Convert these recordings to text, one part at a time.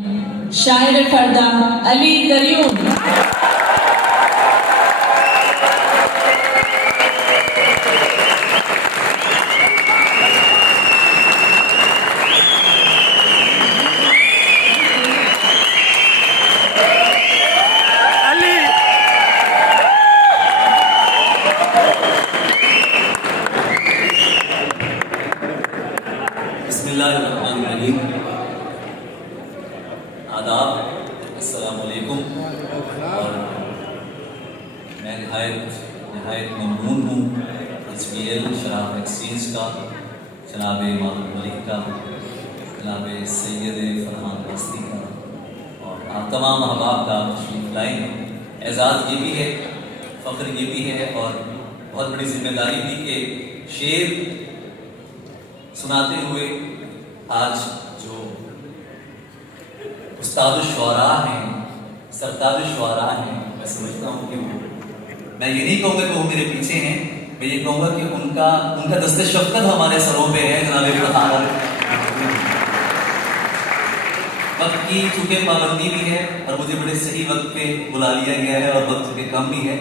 शायर फरदा अली दरियून। बिस्मिल्लाहिर्रहमानिर्रहीम। आदाब, अस्सलाम वालेकुम। और मैं नहायत ममनून हूँ HBL शराब एक्सचेंज का, जनाब माहमूद मलिक का, जनाब सैयद फरहान बस्ती का और आप तमाम अहबाब का तशरीफ लाए। एजाज़ ये भी है, फ़ख्र ये भी है और बहुत बड़ी जिम्मेदारी भी कि शेर सुनाते हुए आज जो उस्ताद शुअरा हैं, सरताज शुअरा हैं, मैं समझता हूँ कि मैं ये नहीं कहूँगा कि वो मेरे पीछे हैं, मैं ये कहूँगा कि उनका दस्ते शफ़क़त हमारे सरों पे है। जनाब फरहान, वक्त की चूँकि पाबंदी भी है और मुझे बड़े सही वक्त पे बुला लिया गया है और वक्त के कम भी है।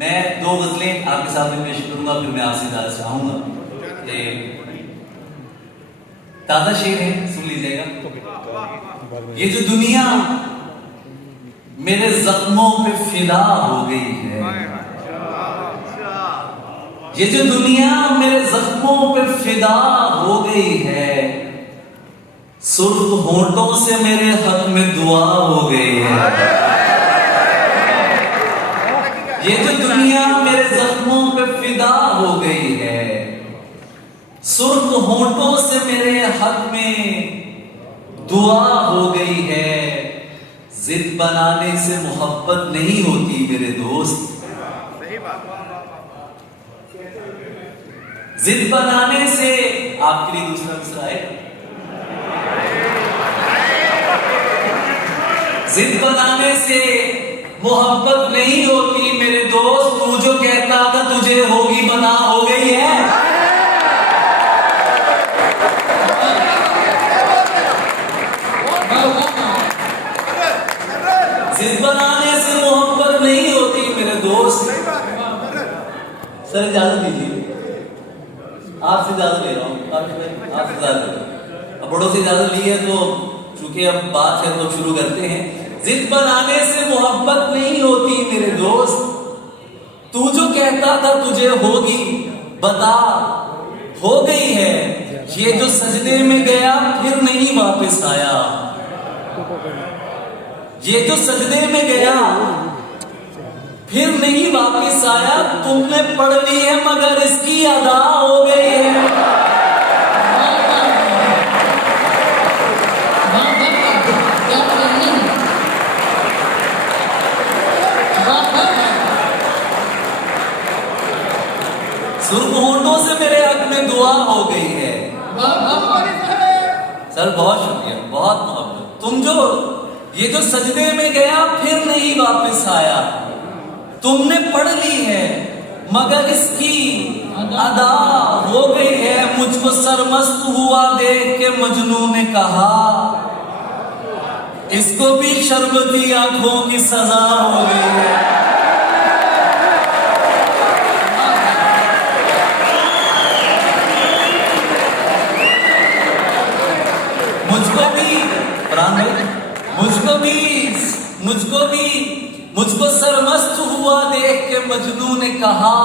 मैं 2 गज़लें आपके सामने पेश करूँगा, फिर मैं आपसे इजाज़त चाहूँगा कि ताज़ा शेर है, सुन लीजिएगा। ये जो दुनिया मेरे जख्मों पे फिदा हो गई है, ये जो दुनिया मेरे जख्मों पे फिदा हो गई है, सुर्ख होंठों से मेरे हक में दुआ हो गई है। ये जो दुनिया मेरे जख्मों पे फिदा हो गई है, सुर्ख होंठों से मेरे हक में दुआ हो गई है। जिद बनाने से मोहब्बत नहीं होती मेरे दोस्त, जिद बनाने से, आपके लिए दूसरा मिसरा है, जिद बनाने से मोहब्बत नहीं होती मेरे दोस्त। तू जो कहता था तुझे होगी बना हो गई है। जिद बनाने से मोहब्बत नहीं होती मेरे दोस्त। सर इजाजत दीजिए, आपसे इजाजत ले रहा हूँ, आपसे इजाजत, अब बड़ों से इजाजत ली है तो चूंकि अब बात है तो शुरू करते हैं। जिद बनाने से मोहब्बत नहीं होती मेरे दोस्त, तू जो कहता था तुझे होगी बता हो गई है। ये जो सजदे में गया फिर नहीं वापस आया, ये जो सजदे में गया फिर नहीं वापस आया। तुमने पढ़ ली है मगर इसकी अदा हो गई है। सुर्ख होंठों से मेरे हक में दुआ हो गई है। सर बहुत शुक्रिया, बहुत मोहब्बत। तुम जो ये जो सजदे में गया फिर नहीं वापस आया, तुमने पढ़ ली है मगर इसकी अदा हो गई है। मुझको सरमस्त हुआ देख के मजनू ने कहा, इसको भी शर्बती आंखों की सजा हो गई है। मुझको सरमस्त हुआ देख के मजनू ने कहा,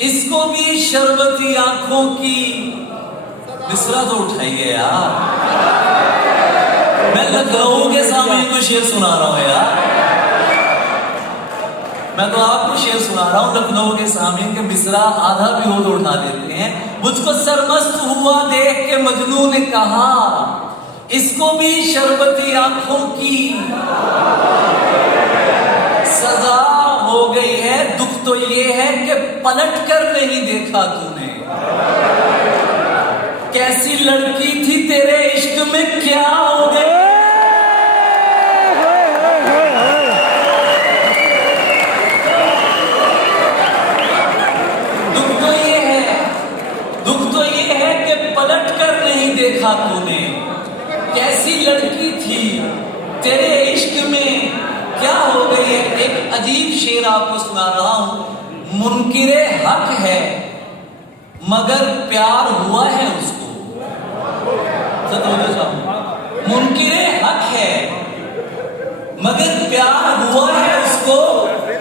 इसको भी शर्बती आंखों की। मिसरा तो उठाइए यार, मैं लखनऊ के सामने को शेर सुना रहा हूं यार, मैं तो आपको शेर सुना रहा हूं लखनऊ के सामने के। मिसरा आधा भी हो तो उठा देते हैं। मुझको सरमस्त हुआ देख के मजनू ने कहा, इसको भी शर्बती आंखों की सजा हो गई है। दुख तो ये है कि पलट कर नहीं देखा तूने, कैसी लड़की थी तेरे इश्क में क्या हो गई। दुख तो ये है कि पलट कर नहीं देखा तूने, कैसी लड़की थी तेरे इश्क में क्या हो गई है। एक अजीब शेर आपको सुना रहा हूं। मुनकिरे हक है मगर प्यार हुआ है उसको। मुनकिरे हक है मगर प्यार हुआ है उसको।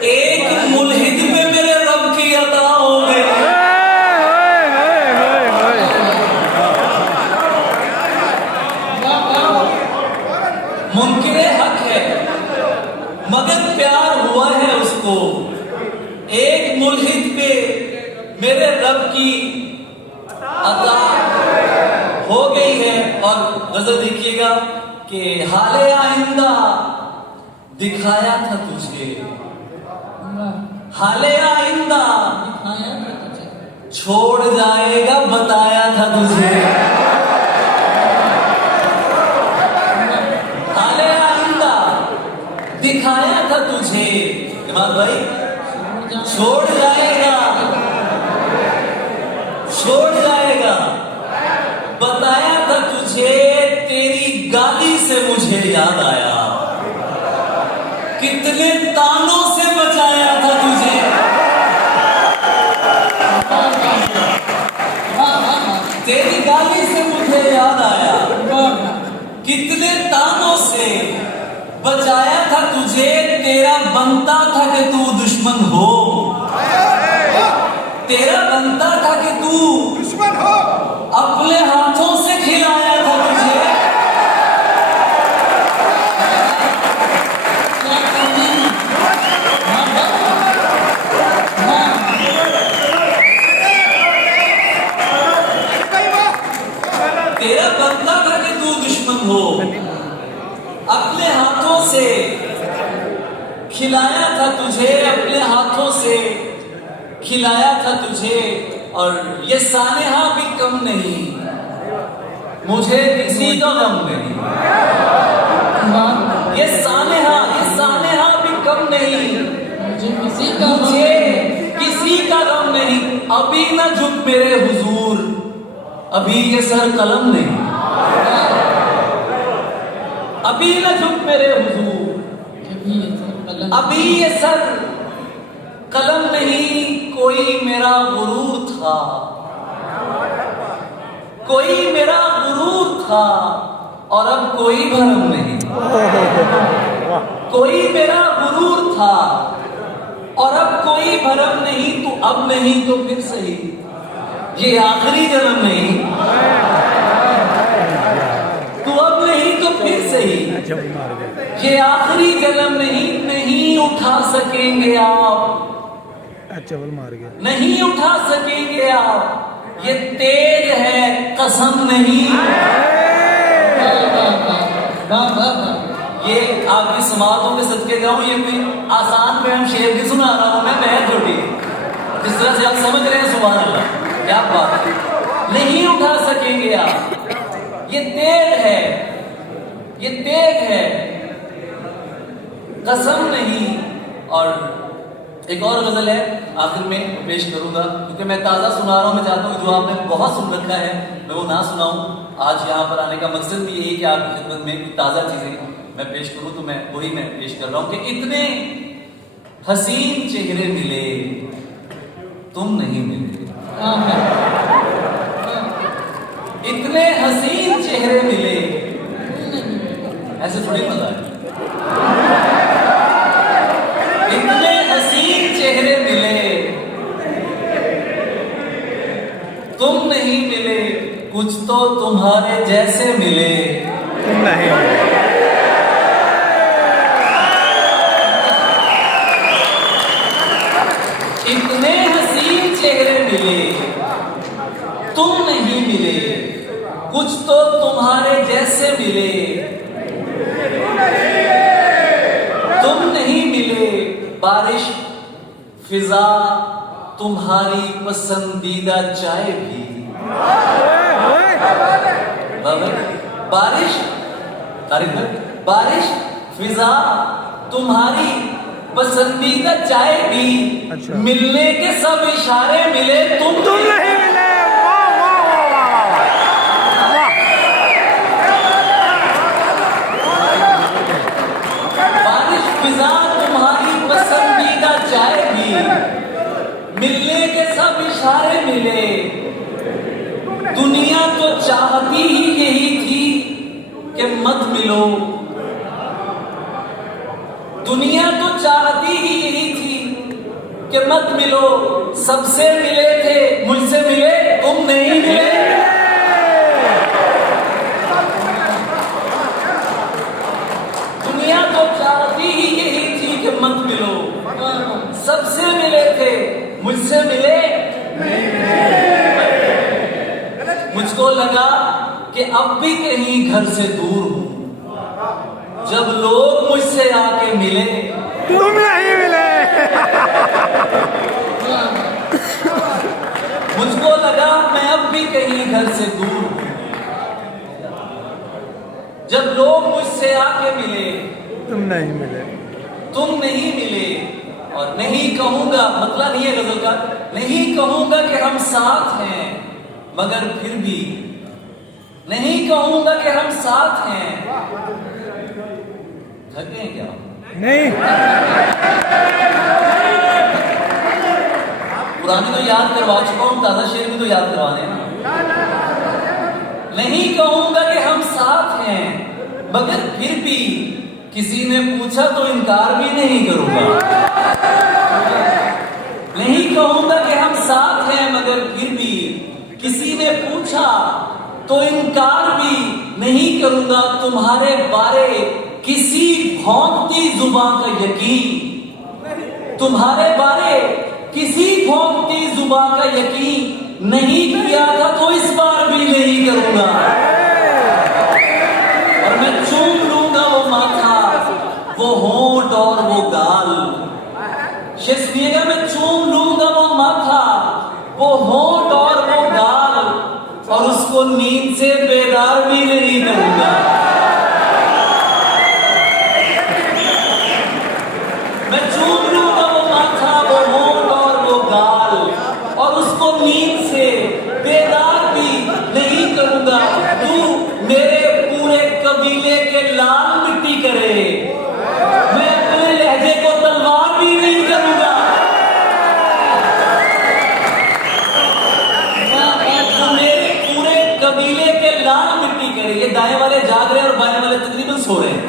एक मुल्हिद पे मेरे रब की अता हो गई। मुनकिरे हक है मगर प्यार हुआ है उसको। एक मुल्हिद पे मेरे रब की अता हो गई है। और नजर देखिएगा कि हाले आइंदा दिखाया था तुझे। हाले आइंदा छोड़ जाएगा बताया था तुझे। हाले आइंदा दिखाया था तुझे। इमाम भाई छोड़ जाएगा बताया था तुझे। तेरी गाली से मुझे याद आया कितने तानों से बचाया था तुझे। तेरी गाली से मुझे याद आया कितने तानों से बचाया था तुझे। तेरा बनता था कि तू दुश्मन हो। तेरा बनता था कि तू दुश्मन हो। अपने हाथों से खिलाया था तुझे। तेरा बनता था कि तू दुश्मन हो। अपने हाथों से खिलाया था तुझे। अपने हाथों से खिलाया था तुझे। और ये सानेहा भी कम नहीं मुझे किसी का गम नहीं। ये सानेहा भी कम नहीं मुझे किसी का गम नहीं। अभी न झुक मेरे हुजूर अभी ये सर कलम नहीं। अभी न झुक मेरे हुजूर अभी ये सर कलम नहीं। कोई मेरा गुरूर था कोई मेरा गुरूर था और अब कोई भरम नहीं। कोई मेरा गुरूर था और अब कोई भरम नहीं। तू अब नहीं तो फिर सही ये आखिरी जन्म नहीं। तू अब नहीं तो फिर सही ये आखिरी जन्म नहीं। नहीं उठा सकेंगे आप नहीं उठा सकेंगे आप। ये तेज है कसम नहीं। ये आपकी समातों में सदके जाऊं। ये कोई आसान पे हम शेर नहीं सुना रहा हूं मैं बहन छोटी। जिस तरह से आप समझ रहे हैं सुभान अल्लाह क्या बात है। नहीं उठा सकेंगे आप। ये तेज है कसम नहीं। और एक और गजल है आखिर में पेश करूंगा क्योंकि मैं ताजा सुना रहा हूं। मैं चाहता हूं जो आपने बहुत सुन रखा है मैं वो ना सुनाऊं। आज यहाँ पर आने का मकसद भी यही कि आपकी खिदमत में ताजा चीजें मैं पेश करूं तो मैं वही पेश कर रहा हूं कि इतने हसीन चेहरे मिले तुम नहीं मिले। इतने हसीन चेहरे मिले ऐसे थोड़ी मजा है। इतने हसीन चेहरे मिले तुम नहीं मिले। कुछ तो तुम्हारे जैसे मिले नहीं। इतने हसीन चेहरे मिले तुम नहीं मिले। कुछ तो तुम्हारे जैसे मिले तुम नहीं मिले। बारिश फिजा तुम्हारी पसंदीदा चाय भी। बारिश फिजा तुम्हारी पसंदीदा चाय भी। मिलने के सब इशारे मिले तुम नहीं मिले। इशारे मिले। दुनिया तो चाहती ही यही थी कि मत मिलो। दुनिया तो चाहती ही यही थी कि मत मिलो। सबसे मिले थे, मुझसे मिले, तुम नहीं मिले। दुनिया तो चाहती ही यही थी कि मत मिलो। सबसे मिले थे, मुझसे मिले। मुझको लगा कि अब भी कहीं घर से दूर हूं। जब लोग मुझसे आके मिले, तुम नहीं मिले। मुझको लगा मैं अब भी कहीं घर से दूर हूं। जब लोग मुझसे आके मिले, तुम नहीं मिले। तुम नहीं मिले। और नहीं कहूंगा, मतलब नहीं है गजल का, नहीं कहूंगा कि हम साथ हैं, मगर फिर भी नहीं कहूंगा कि हम साथ हैं। थके हैं क्या? नहीं। पुरानी तो याद करवा चुका हूं, ताजा शेर भी तो याद करवाने ना। नहीं कहूंगा कि हम साथ हैं, मगर फिर भी किसी ने पूछा तो इनकार भी नहीं करूंगा। नहीं कहूंगा कि हम साथ हैं, मगर फिर भी किसी ने पूछा तो इनकार भी नहीं करूंगा। तुम्हारे बारे किसी भौंकती जुबान का यकीन, तुम्हारे बारे किसी भौंकती जुबान का यकीन नहीं किया था, तो इस बार भी नहीं करूंगा। और मैं चूम लूंगा वो माथा, वो होंठ और वो गाल। शेर सुनिएगा, मैं चूम लूंगा वो माथा, वो होंठ और वो गाल, और उसको नींद से बेदार भी नहीं करूंगा। मैं चूम लूंगा वो माथा, वो होंठ और वो गाल, और उसको नींद से बेदार भी नहीं करूंगा। तू मेरे पूरे कबीले के लाल मिट्टी करे, मैं अपने लहजे को तलवार भी नहीं करूंगा। तू मेरे पूरे कबीले के लाल मिट्टी करे। ये दाएं वाले जाग रहे हैं और बाएं वाले तकरीबन सो रहे हैं।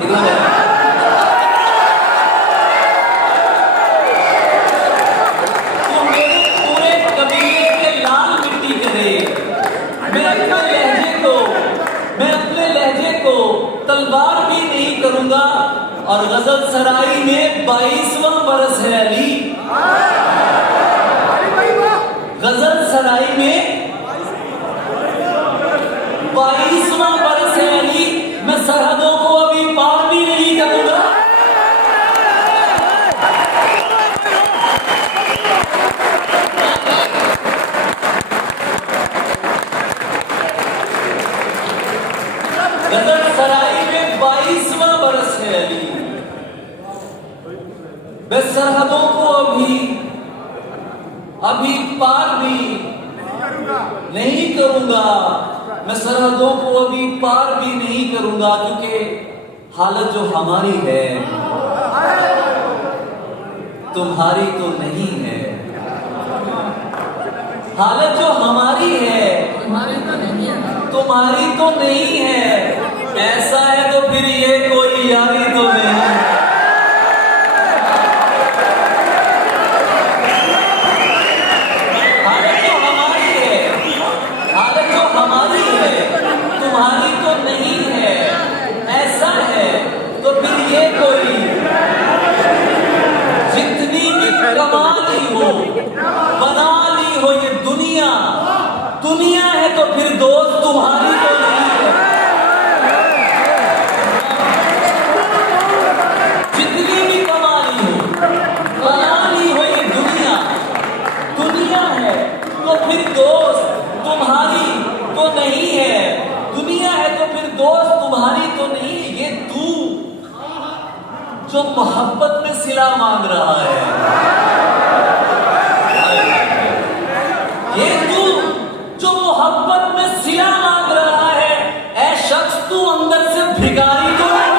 तू मेरे पूरे कबीले के लाल मिट्टी करे, मैं अपने लहजे को तलवार भी नहीं करूंगा। और गजल सराई में 22वां बरस है अली। गजल सराई में 22वां बरस है अली। मैं सरहदों को अभी पार भी नहीं करूंगा। गजल सराई में 22वां बरस है अली। मैं सरहदों को अभी पार भी नहीं करूंगा। मैं सरहदों को अभी पार भी नहीं करूंगा, क्योंकि हालत जो हमारी है तुम्हारी तो नहीं है। हालत जो हमारी है तुम्हारी तो नहीं है। ऐसा है तो फिर ये कोई यारी तो नहीं। हालत जो हमारी है, हालत जो हमारी है तुम्हारी तो नहीं है। ऐसा है तो फिर ये कोई, जितनी भी कमा ली हो, बना ली हो ये दुनिया, दुनिया है तो फिर दोस्त तुम्हारी तो नहीं है। जितनी भी कमा ली हो, बना ली हो ये दुनिया, दुनिया है तो फिर दोस्त तुम्हारी तो नहीं है। दुनिया है तो फिर दोस्त तुम्हारी तो नहीं है। ये तू जो मोहब्बत में सिला मांग रहा है, ये तू जो मोहब्बत में सिला मांग रहा है, ऐ शख्स तू अंदर से भिखारी तो नहीं।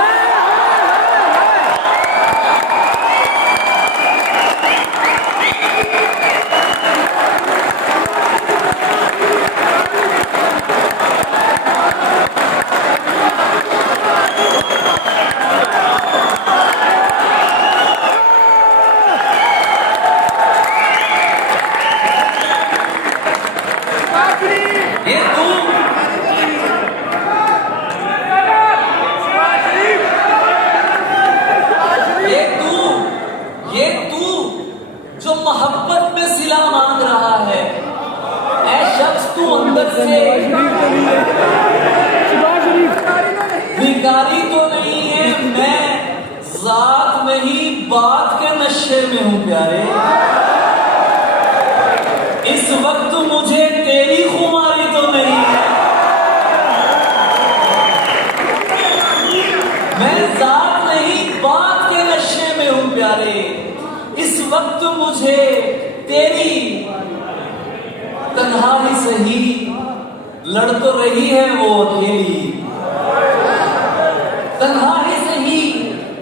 नशे में हूं प्यारे, इस वक्त मुझे तेरी खुमारी तो नहीं है। मैं जात नहीं बात के नशे में हूं प्यारे, इस वक्त मुझे तेरी तन्हाई सही, लड़ तो रही है वो अकेली, तन्हाई सही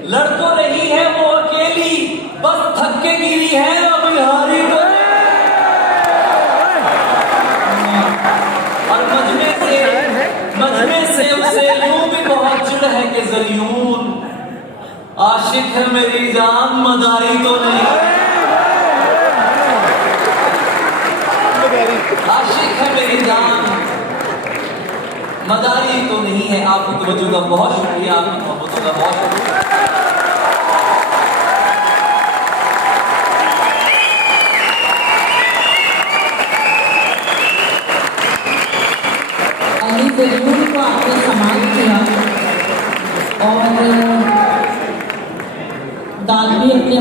लड़ तो रही है वो अकेली, बस थक के गिरी है अभी हारी तो। और मजमे से उसे यूं भी बहुत चिढ़ है कि ज़रियून, आशिक है मेरी जान मदारी तो नहीं, आशिक है मेरी जान मदारी तो नहीं है। आपकी तवज्जो का बहुत शुक्रिया, आपकी मोहब्बतों का बहुत शुक्रिया। अली दरियोन को आपने सम्मान किया और दाद भी अपने